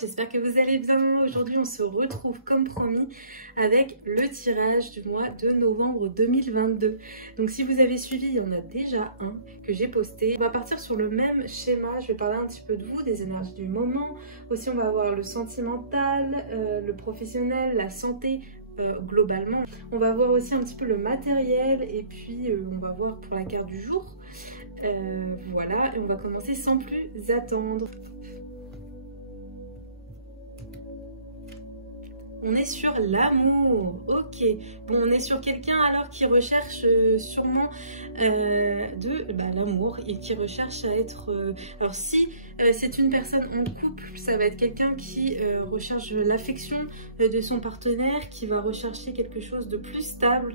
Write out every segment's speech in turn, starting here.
j'espère que vous allez bien. Aujourd'hui on se retrouve comme promis avec le tirage du mois de novembre 2022. Donc si vous avez suivi, il y en a déjà un que j'ai posté. On va partir sur le même schéma, je vais parler un petit peu de vous, des énergies du moment. Aussi on va avoir le sentimental, le professionnel, la santé, globalement. On va voir aussi un petit peu le matériel et puis on va voir pour la carte du jour. Voilà, et on va commencer sans plus attendre. On est sur l'amour, ok. Bon, on est sur quelqu'un alors qui recherche sûrement l'amour et qui recherche à être... alors si c'est une personne en couple, ça va être quelqu'un qui recherche l'affection de son partenaire, qui va rechercher quelque chose de plus stable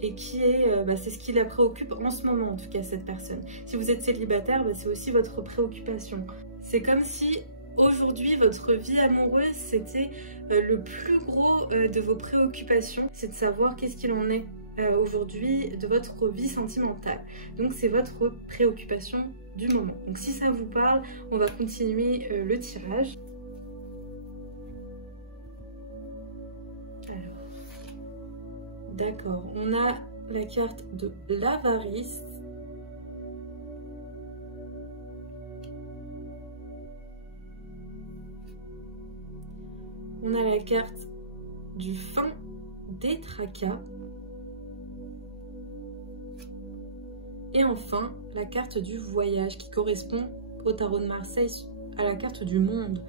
et qui est... c'est ce qui la préoccupe en ce moment, en tout cas, cette personne. Si vous êtes célibataire, c'est aussi votre préoccupation. C'est comme si... aujourd'hui, votre vie amoureuse, c'était le plus gros de vos préoccupations. C'est de savoir qu'est-ce qu'il en est aujourd'hui de votre vie sentimentale. Donc, c'est votre préoccupation du moment. Donc, si ça vous parle, on va continuer le tirage. Alors, d'accord. On a la carte de l'avarice. On a la carte du fin des tracas. Et enfin, la carte du voyage qui correspond au tarot de Marseille, à la carte du monde.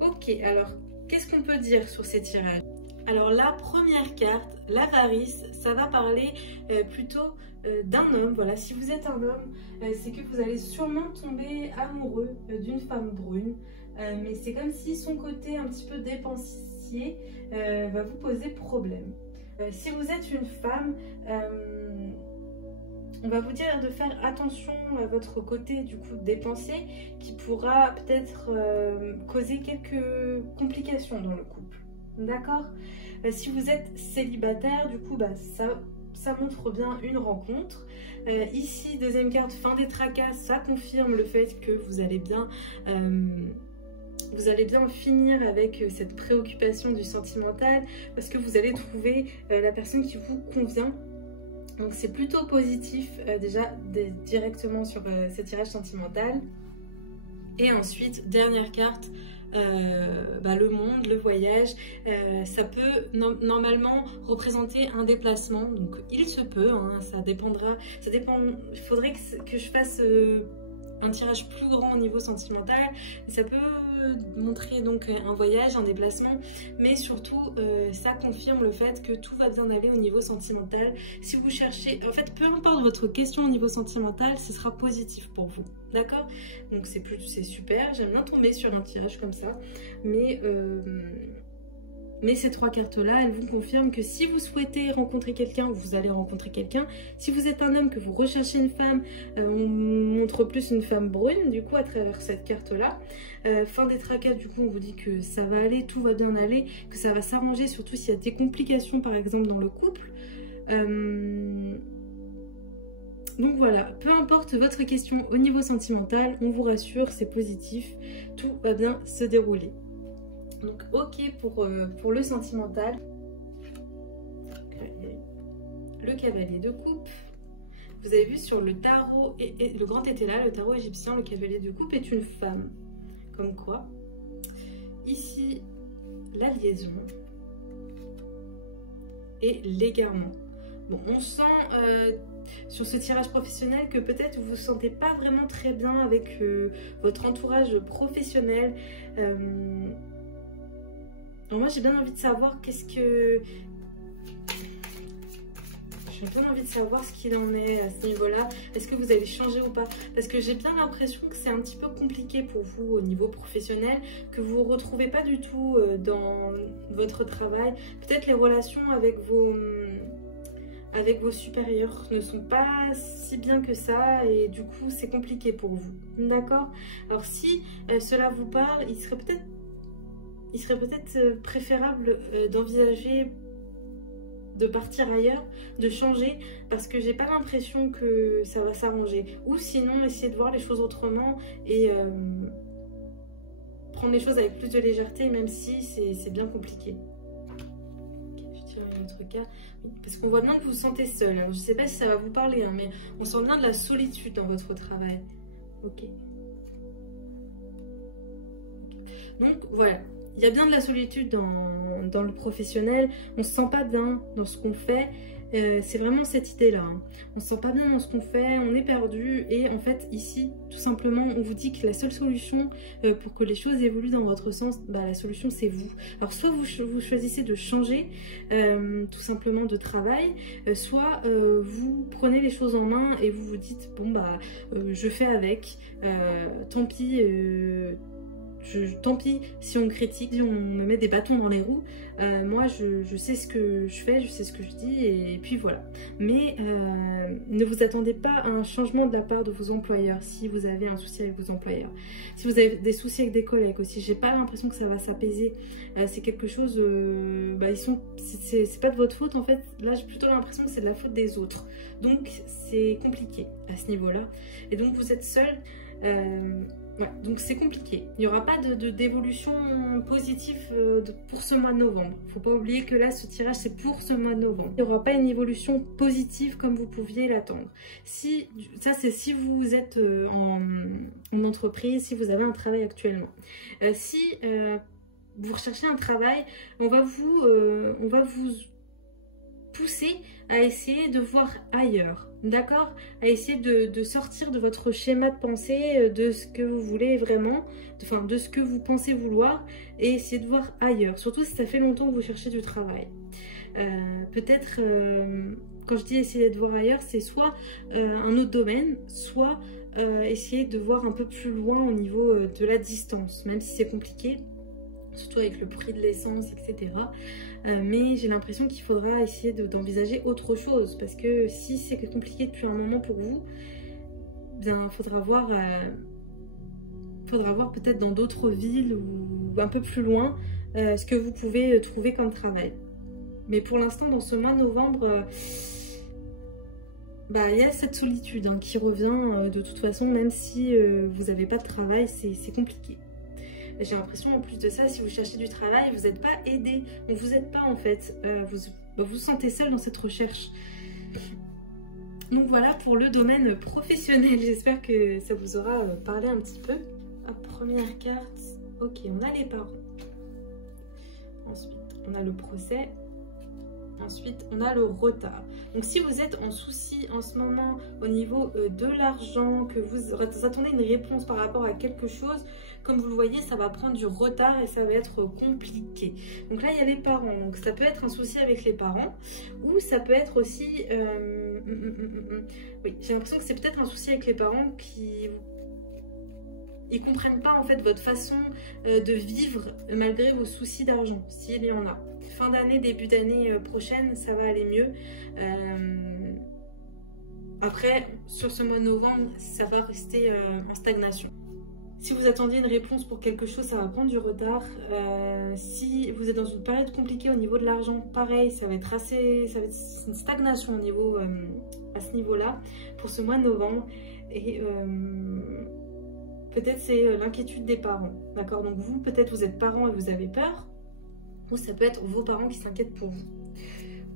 Ok, alors, qu'est-ce qu'on peut dire sur ces tirages? Alors, la première carte, l'avarice, ça va parler plutôt d'un homme. Voilà, si vous êtes un homme, c'est que vous allez sûrement tomber amoureux d'une femme brune. Mais c'est comme si son côté un petit peu dépensier va vous poser problème. Si vous êtes une femme, on va vous dire de faire attention à votre côté du coup dépensier qui pourra peut-être causer quelques complications dans le couple. D'accord? Si vous êtes célibataire, du coup ça montre bien une rencontre. Ici, deuxième carte, fin des tracas, ça confirme le fait que vous allez bien finir avec cette préoccupation du sentimental parce que vous allez trouver la personne qui vous convient. Donc c'est plutôt positif déjà directement sur ce tirage sentimental. Et ensuite, dernière carte, le monde, le voyage, ça peut normalement représenter un déplacement. Donc il se peut, hein, ça dépend. Il faudrait que je fasse un tirage plus grand au niveau sentimental. Ça peut montrer donc un voyage, un déplacement, mais surtout ça confirme le fait que tout va bien aller au niveau sentimental. Si vous cherchez, en fait, peu importe votre question au niveau sentimental, ce sera positif pour vous, d'accord? Donc c'est super, j'aime bien tomber sur un tirage comme ça, mais ces trois cartes-là, elles vous confirment que si vous souhaitez rencontrer quelqu'un, vous allez rencontrer quelqu'un. Si vous êtes un homme, que vous recherchez une femme, on montre plus une femme brune, du coup, à travers cette carte-là. Fin des tracas, du coup, on vous dit que ça va aller, tout va bien aller, que ça va s'arranger, surtout s'il y a des complications, par exemple, dans le couple. Donc voilà, peu importe votre question au niveau sentimental, on vous rassure, c'est positif, tout va bien se dérouler. Donc ok pour le sentimental. Le cavalier de coupe. Vous avez vu sur le tarot, et le grand été là, le tarot égyptien, le cavalier de coupe est une femme. Comme quoi, ici, la liaison et l'égarement. Bon, on sent sur ce tirage professionnel que peut-être vous ne vous sentez pas vraiment très bien avec votre entourage professionnel. Alors moi j'ai bien envie de savoir qu'est-ce que... J'ai bien envie de savoir ce qu'il en est à ce niveau-là. Est-ce que vous allez changer ou pas? Parce que j'ai bien l'impression que c'est un petit peu compliqué pour vous au niveau professionnel, que vous ne vous retrouvez pas du tout dans votre travail. Peut-être les relations avec vos supérieurs ne sont pas si bien que ça et du coup c'est compliqué pour vous. D'accord? Alors si cela vous parle, il serait peut-être préférable d'envisager de partir ailleurs, de changer, parce que j'ai pas l'impression que ça va s'arranger. Ou sinon, essayer de voir les choses autrement et prendre les choses avec plus de légèreté, même si c'est bien compliqué. Okay, je tire une autre carte. Parce qu'on voit bien que vous vous sentez seul. Alors, je ne sais pas si ça va vous parler, hein, mais on sent bien de la solitude dans votre travail. Ok. Donc, voilà. Il y a bien de la solitude dans le professionnel. On ne se sent pas bien dans ce qu'on fait. C'est vraiment cette idée-là. Hein. On ne se sent pas bien dans ce qu'on fait. On est perdu. Et en fait, ici, tout simplement, on vous dit que la seule solution pour que les choses évoluent dans votre sens, bah, la solution, c'est vous. Alors, soit vous choisissez de changer tout simplement de travail, soit vous prenez les choses en main et vous vous dites, bon, bah, je fais avec. Tant pis. Tant pis si on me critique, si on me met des bâtons dans les roues, moi je sais ce que je fais, je sais ce que je dis et puis voilà. Mais ne vous attendez pas à un changement de la part de vos employeurs si vous avez un souci avec vos employeurs. Si vous avez des soucis avec des collègues aussi, j'ai pas l'impression que ça va s'apaiser. C'est quelque chose, c'est pas de votre faute en fait. Là j'ai plutôt l'impression que c'est de la faute des autres. Donc c'est compliqué à ce niveau-là. Et donc vous êtes seul. Ouais, donc c'est compliqué. Il n'y aura pas d'évolution positive pour ce mois de novembre. Il ne faut pas oublier que là, ce tirage, c'est pour ce mois de novembre. Il n'y aura pas une évolution positive comme vous pouviez l'attendre. Ça, c'est si vous êtes en entreprise, si vous avez un travail actuellement. Si vous recherchez un travail, on va vous pousser à essayer de voir ailleurs. D'accord? À essayer de sortir de votre schéma de pensée, de ce que vous voulez vraiment, enfin de ce que vous pensez vouloir, et essayer de voir ailleurs. Surtout si ça fait longtemps que vous cherchez du travail. Peut-être, quand je dis essayer de voir ailleurs, c'est soit un autre domaine, soit essayer de voir un peu plus loin au niveau de la distance, même si c'est compliqué. Surtout avec le prix de l'essence, etc. Mais j'ai l'impression qu'il faudra essayer d'envisager autre chose. Parce que si c'est compliqué depuis un moment pour vous, bien, faudra voir peut-être dans d'autres villes ou un peu plus loin ce que vous pouvez trouver comme travail. Mais pour l'instant, dans ce mois de novembre, il y a cette solitude hein, qui revient de toute façon, même si vous n'avez pas de travail, c'est compliqué. J'ai l'impression en plus de ça, si vous cherchez du travail, vous n'êtes pas aidé. On ne vous aide pas en fait. Vous vous sentez seul dans cette recherche. Donc voilà pour le domaine professionnel. J'espère que ça vous aura parlé un petit peu. Première carte. Ok, on a les parents. Ensuite, on a le procès. Ensuite, on a le retard. Donc, si vous êtes en souci en ce moment au niveau de l'argent, que vous attendez une réponse par rapport à quelque chose, comme vous le voyez, ça va prendre du retard et ça va être compliqué. Donc là, il y a les parents. Donc, ça peut être un souci avec les parents ou ça peut être aussi... Oui, j'ai l'impression que c'est peut-être un souci avec les parents qui... Ils ne comprennent pas en fait votre façon de vivre malgré vos soucis d'argent, s'il y en a. Fin d'année, début d'année prochaine, ça va aller mieux. Après, sur ce mois de novembre, ça va rester en stagnation. Si vous attendiez une réponse pour quelque chose, ça va prendre du retard. Si vous êtes dans une période compliquée au niveau de l'argent, pareil, ça va être une stagnation au niveau, à ce niveau-là pour ce mois de novembre. Et peut-être c'est l'inquiétude des parents, d'accord? Donc vous, peut-être vous êtes parents et vous avez peur, ou ça peut être vos parents qui s'inquiètent pour vous.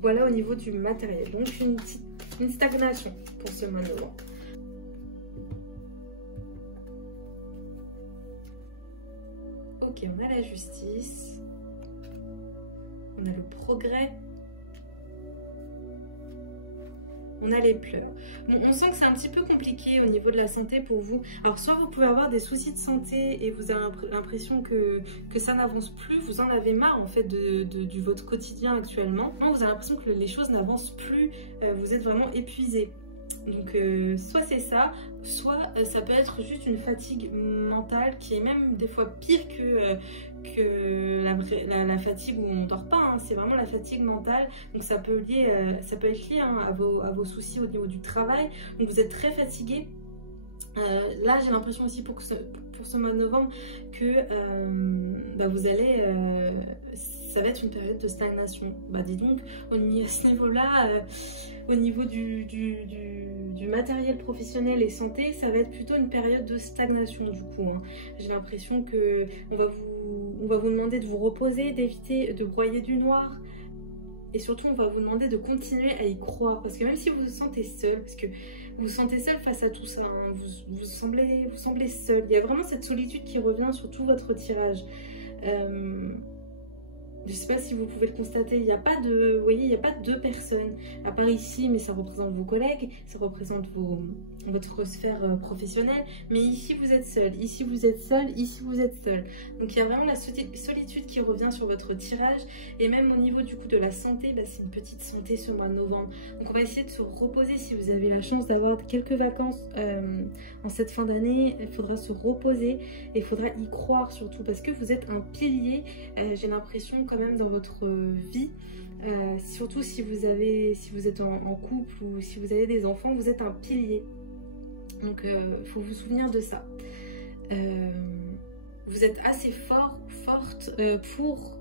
Voilà au niveau du matériel. Donc une stagnation pour ce mois de novembre. Ok, on a la justice, on a le progrès, on a les pleurs. Bon, on sent que c'est un petit peu compliqué au niveau de la santé pour vous. Alors soit vous pouvez avoir des soucis de santé et vous avez l'impression que ça n'avance plus, vous en avez marre en fait de votre quotidien actuellement. Vous avez l'impression que les choses n'avancent plus, vous êtes vraiment épuisé. Donc soit c'est ça, soit ça peut être juste une fatigue mentale qui est même des fois pire que la fatigue où on ne dort pas, hein. C'est vraiment la fatigue mentale. Donc ça peut être lié hein, à vos soucis au niveau du travail. Donc vous êtes très fatigué. Là j'ai l'impression aussi pour ce mois de novembre que vous allez... ça va être une période de stagnation. Dis donc, à ce niveau-là, au niveau du du matériel professionnel et santé, ça va être plutôt une période de stagnation du coup. Hein. J'ai l'impression que on va vous demander de vous reposer, d'éviter de broyer du noir. Et surtout, on va vous demander de continuer à y croire. Parce que même si vous vous sentez seul, parce que vous vous sentez seul face à tout ça, hein, vous semblez seul. Il y a vraiment cette solitude qui revient sur tout votre tirage. Je ne sais pas si vous pouvez le constater, il n'y a pas de, vous voyez, il n'y a pas deux personnes, à part ici, mais ça représente vos collègues, ça représente votre sphère professionnelle, mais ici vous êtes seul, ici vous êtes seul, ici vous êtes seul. Donc il y a vraiment la solitude qui revient sur votre tirage, et même au niveau du coup de la santé, bah, c'est une petite santé ce mois de novembre. Donc on va essayer de se reposer si vous avez la chance d'avoir quelques vacances en cette fin d'année, il faudra se reposer, et il faudra y croire surtout, parce que vous êtes un pilier, j'ai l'impression quand même dans votre vie, surtout si vous êtes en couple ou si vous avez des enfants, vous êtes un pilier. Donc il faut vous souvenir de ça. Vous êtes assez forte pour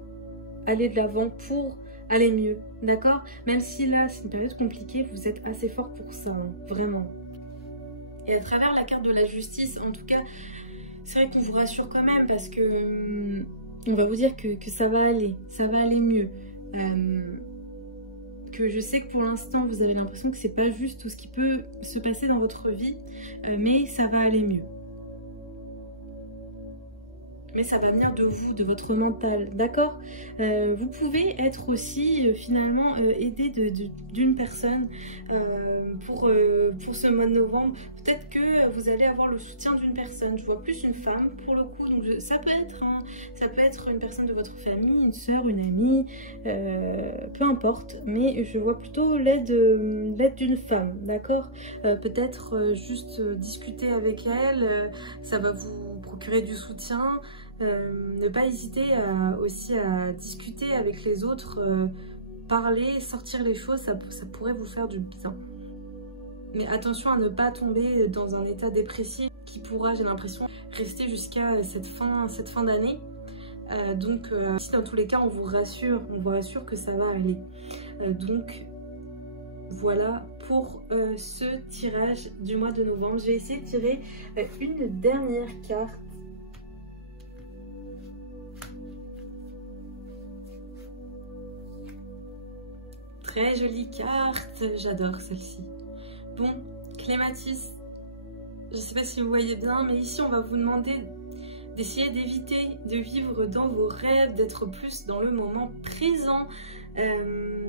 aller de l'avant, pour aller mieux, d'accord? Même si là c'est une période compliquée, vous êtes assez fort pour ça, hein, vraiment. Et à travers la carte de la justice, en tout cas, c'est vrai qu'on vous rassure quand même parce que on va vous dire que ça va aller mieux. Que je sais que pour l'instant, vous avez l'impression que c'est pas juste tout ce qui peut se passer dans votre vie, mais ça va aller mieux. Mais ça va venir de vous, de votre mental, d'accord? Vous pouvez être aussi finalement aidé d'une personne pour ce mois de novembre. Peut-être que vous allez avoir le soutien d'une personne. Je vois plus une femme pour le coup. Donc ça peut être une personne de votre famille, une soeur, une amie, peu importe. Mais je vois plutôt l'aide d'une femme, d'accord? Peut-être juste discuter avec elle, ça va vous procurer du soutien. Ne pas hésiter aussi à discuter avec les autres, parler, sortir les choses, ça pourrait vous faire du bien. Mais attention à ne pas tomber dans un état dépressif qui pourra, j'ai l'impression, rester jusqu'à cette fin d'année. Donc, si dans tous les cas, on vous rassure que ça va aller. Donc, voilà pour ce tirage du mois de novembre. Je vais essayer de tirer une dernière carte. Très jolie carte, j'adore celle-ci. Bon, Clématis, je ne sais pas si vous voyez bien, mais ici on va vous demander d'essayer d'éviter de vivre dans vos rêves, d'être plus dans le moment présent.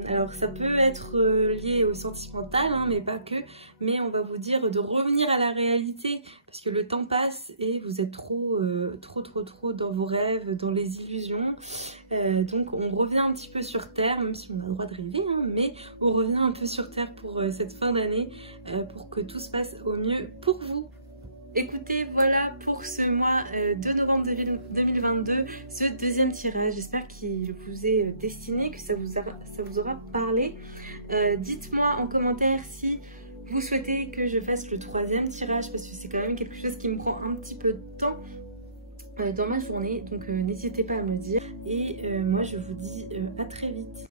Alors ça peut être lié au sentimental, hein, mais pas que. Mais on va vous dire de revenir à la réalité parce que le temps passe et vous êtes trop dans vos rêves, dans les illusions. Donc on revient un petit peu sur terre, même si on a le droit de rêver, hein, mais on revient un peu sur terre pour cette fin d'année, pour que tout se passe au mieux pour vous. Écoutez, voilà pour ce mois de novembre 2022, ce deuxième tirage. J'espère qu'il vous est destiné, que ça vous aura parlé. Dites-moi en commentaire si vous souhaitez que je fasse le troisième tirage, parce que c'est quand même quelque chose qui me prend un petit peu de temps dans ma journée. Donc n'hésitez pas à me le dire. Et moi, je vous dis à très vite.